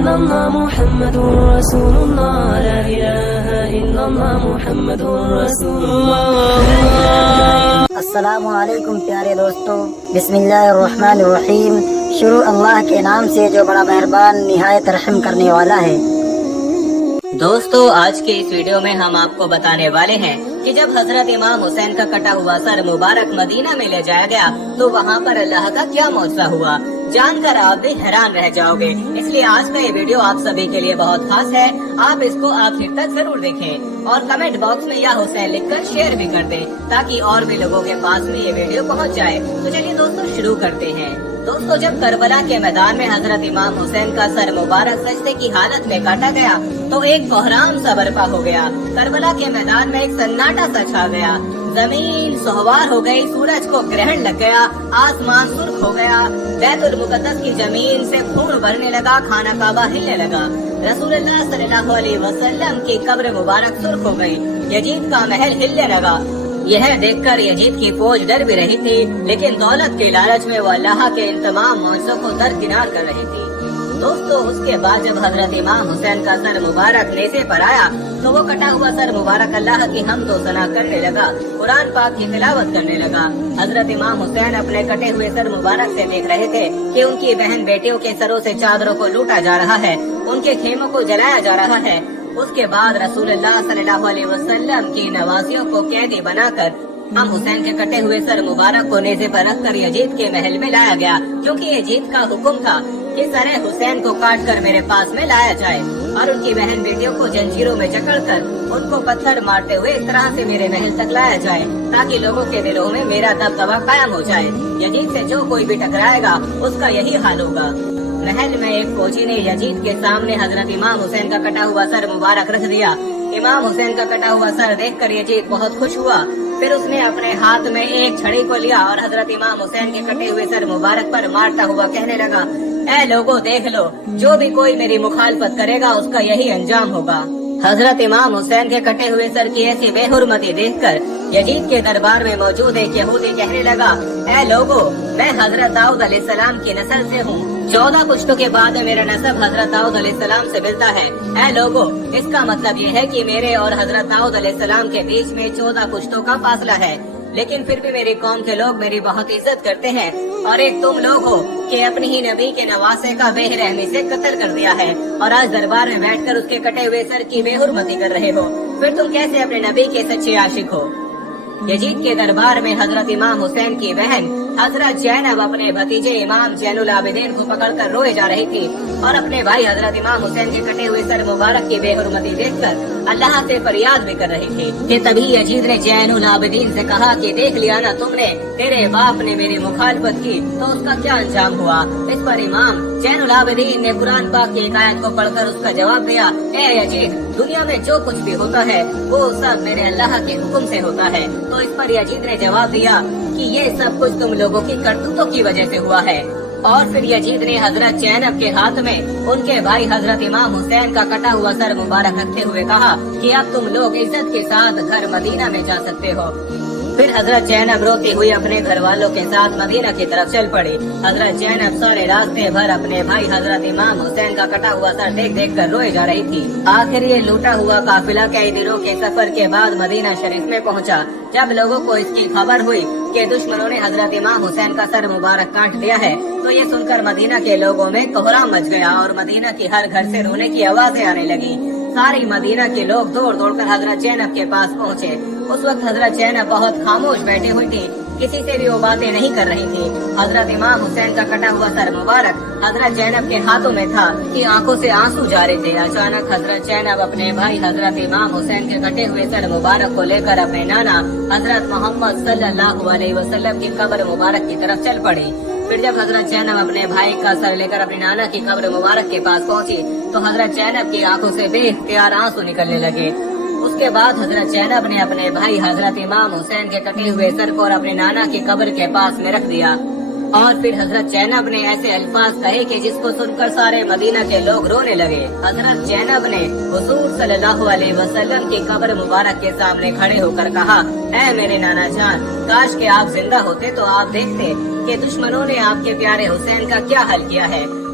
illallah Muhammadur Rasulullah, la ilaha illallah Muhammadur Rasulullah. السلام علیکم پیارے دوستو، بسم اللہ الرحمن الرحیم۔ شروع اللہ کے نام سے جو بڑا مہربان نہایت رحم کرنے والا ہے۔ دوستو، آج کے اس ویڈیو میں ہم آپ کو بتانے والے ہیں کہ جب حضرت امام حسین کا کٹا ہوا سر مبارک مدینہ میں لے جایا گیا تو وہاں پر اللہ کا کیا معجزہ ہوا، جان کر آپ بھی حیران رہ جاؤ گے۔ اس لیے آج کا یہ ویڈیو آپ سبھی کے لیے بہت خاص ہے، آپ اس کو آخر تک ضرور دیکھیں اور کمنٹ باکس میں یا حسین لکھ کر شیئر بھی کر دیں تاکہ اور بھی لوگوں کے پاس میں یہ ویڈیو پہنچ جائے۔ تو چلیے دوستو شروع کرتے ہیں۔ دوستو، جب کربلا کے میدان میں حضرت امام حسین کا سر مبارک سجدے کی حالت میں کاٹا گیا تو ایک بحران سا برپا ہو گیا۔ کربلا کے میدان میں ایک سناٹا سا چھا گیا، زمین سہوار ہو گئی، سورج کو گرہن لگ گیا، آسمان سرخ ہو گیا، بیت المقدس کی زمین سے خون بھرنے لگا، خانہ کعبہ ہلنے لگا، رسول اللہ صلی اللہ علیہ وسلم کی قبر مبارک سرخ ہو گئی، یزید کا محل ہلنے لگا۔ یہ دیکھ کر یزید کی فوج ڈر بھی رہی تھی، لیکن دولت کے لالچ میں وہ اللہ کے ان تمام معجزوں کو درکنار کر رہی تھی۔ دوستو، اس کے بعد جب حضرت امام حسین کا سر مبارک نیزے پر آیا تو وہ کٹا ہوا سر مبارک اللہ کی حمد و ثنا کرنے لگا، قرآن پاک کی تلاوت کرنے لگا۔ حضرت امام حسین اپنے کٹے ہوئے سر مبارک سے دیکھ رہے تھے کہ ان کی بہن بیٹیوں کے سروں سے چادروں کو لوٹا جا رہا ہے، ان کے خیموں کو جلایا جا رہا ہے۔ اس کے بعد رسول اللہ صلی اللہ علیہ وسلم کی نوازیوں کو قیدی بنا کر امام حسین کے کٹے ہوئے سر مبارک کو نیزے پر رکھ کر یزید کے محل میں لایا گیا، کیونکہ یزید کا حکم تھا کہ سر حسین کو کاٹ کر میرے پاس میں لایا جائے اور ان کی بہن بیٹیوں کو جنجیروں میں جکڑ کر ان کو پتھر مارتے ہوئے اس طرح سے میرے محل تک لایا جائے تاکہ لوگوں کے دلوں میں میرا دبدبہ قائم ہو جائے۔ یزید سے جو کوئی بھی ٹکرائے گا اس کا یہی حال ہوگا۔ محل میں ایک فوجی نے یزید کے سامنے حضرت امام حسین کا کٹا ہوا سر مبارک رکھ دیا۔ امام حسین کا کٹا ہوا سر دیکھ کر یزید بہت خوش ہوا، پھر اس نے اپنے ہاتھ میں ایک چھڑی کو لیا اور حضرت امام حسین کے کٹے ہوئے سر مبارک پر مارتا ہوا کہنے لگا، اے لوگوں دیکھ لو، جو بھی کوئی میری مخالفت کرے گا اس کا یہی انجام ہوگا۔ حضرت امام حسین کے کٹے ہوئے سر کی ایسی بے حرمتی دیکھ کر یزید کے دربار میں موجود ایک یہودی کہنے لگا، اے لوگوں، میں حضرت داؤد علیہ السلام کی نسل سے ہوں، 14 پشتوں کے بعد میرا نسب حضرت داؤد علیہ السلام سے ملتا ہے۔ اے لوگوں، اس کا مطلب یہ ہے کہ میرے اور حضرت داؤد علیہ السلام کے بیچ میں 14 پشتوں کا فاصلہ ہے، لیکن پھر بھی میری قوم کے لوگ میری بہت عزت کرتے ہیں، اور ایک تم لوگ ہو کہ اپنی ہی نبی کے نواسے کا بے رحمی سے قتل کر دیا ہے اور آج دربار میں بیٹھ کر اس کے کٹے ہوئے سر کی بے حرمتی کر رہے ہو، پھر تم کیسے اپنے نبی کے سچے عاشق ہو؟ یزید کے دربار میں حضرت امام حسین کی بہن حضرت زینب اپنے بھتیجے امام زین العابدین کو پکڑ کر روئے جا رہی تھی اور اپنے بھائی حضرت امام حسین کے کٹے ہوئے سر مبارک کی بے حرمتی دیکھ کر اللہ سے فریاد بھی کر رہی تھی کہ تبھی یزید نے زین العابدین سے کہا کہ دیکھ لیا نا تم نے، تیرے باپ نے میری مخالفت کی تو اس کا کیا انجام ہوا۔ اس پر امام زین العابدین نے قرآن پاک کی ایک آیت کو پڑھ کر اس کا جواب دیا، اے یزید، دنیا میں جو کچھ بھی ہوتا ہے وہ سب میرے اللہ کے حکم سے ہوتا ہے۔ تو اس پر یزید نے جواب دیا کہ یہ سب کچھ تم لوگوں کی کرتوتوں کی وجہ سے ہوا ہے۔ اور پھر یزید نے حضرت زینب کے ہاتھ میں ان کے بھائی حضرت امام حسین کا کٹا ہوا سر مبارک رکھتے ہوئے کہا کہ اب تم لوگ عزت کے ساتھ گھر مدینہ میں جا سکتے ہو۔ پھر حضرت زینب روتی ہوئی اپنے گھر والوں کے ساتھ مدینہ کی طرف چل پڑی۔ حضرت زینب سارے راستے بھر اپنے بھائی حضرت امام حسین کا کٹا ہوا سر دیکھ دیکھ کر روئے جا رہی تھی۔ آخر یہ لوٹا ہوا قافلہ کئی دنوں کے سفر کے بعد مدینہ شریف میں پہنچا۔ جب لوگوں کو اس کی خبر ہوئی کہ دشمنوں نے حضرت امام حسین کا سر مبارک کاٹ دیا ہے تو یہ سن کر مدینہ کے لوگوں میں کوہرام مچ گیا اور مدینہ کی ہر گھر سے رونے کی آوازیں آنے لگی۔ ساری مدینہ کے لوگ دوڑ دوڑ کر حضرت زینب کے پاس پہنچے۔ اس وقت حضرت زینب بہت خاموش بیٹھی ہوئی تھی، کسی سے بھی وہ باتیں نہیں کر رہی تھی۔ حضرت امام حسین کا کٹا ہوا سر مبارک حضرت زینب کے ہاتھوں میں تھا کہ آنکھوں سے آنسو جاری تھے۔ اچانک حضرت زینب اپنے بھائی حضرت امام حسین کے کٹے ہوئے سر مبارک کو لے کر اپنے نانا حضرت محمد صلی اللہ علیہ وسلم کی قبر مبارک کی طرف چل پڑی۔ پھر جب حضرت زینب اپنے بھائی کا سر لے کر اپنے نانا کی قبر مبارک کے پاس پہنچی تو حضرت زینب کی آنکھوں سے بے اختیار آنسو نکلنے لگے۔ اس کے بعد حضرت زینب نے اپنے بھائی حضرت امام حسین کے کٹے ہوئے سر کو اور اپنے نانا کی قبر کے پاس میں رکھ دیا، اور پھر حضرت زینب نے ایسے الفاظ کہے کہ جس کو سن کر سارے مدینہ کے لوگ رونے لگے۔ حضرت زینب نے حضور صلی اللہ علیہ وسلم کی قبر مبارک کے سامنے کھڑے ہو کر کہا، اے میرے نانا جان، کاش کہ آپ زندہ ہوتے تو آپ دیکھتے کہ دشمنوں نے آپ کے پیارے حسین کا کیا حل کیا ہے۔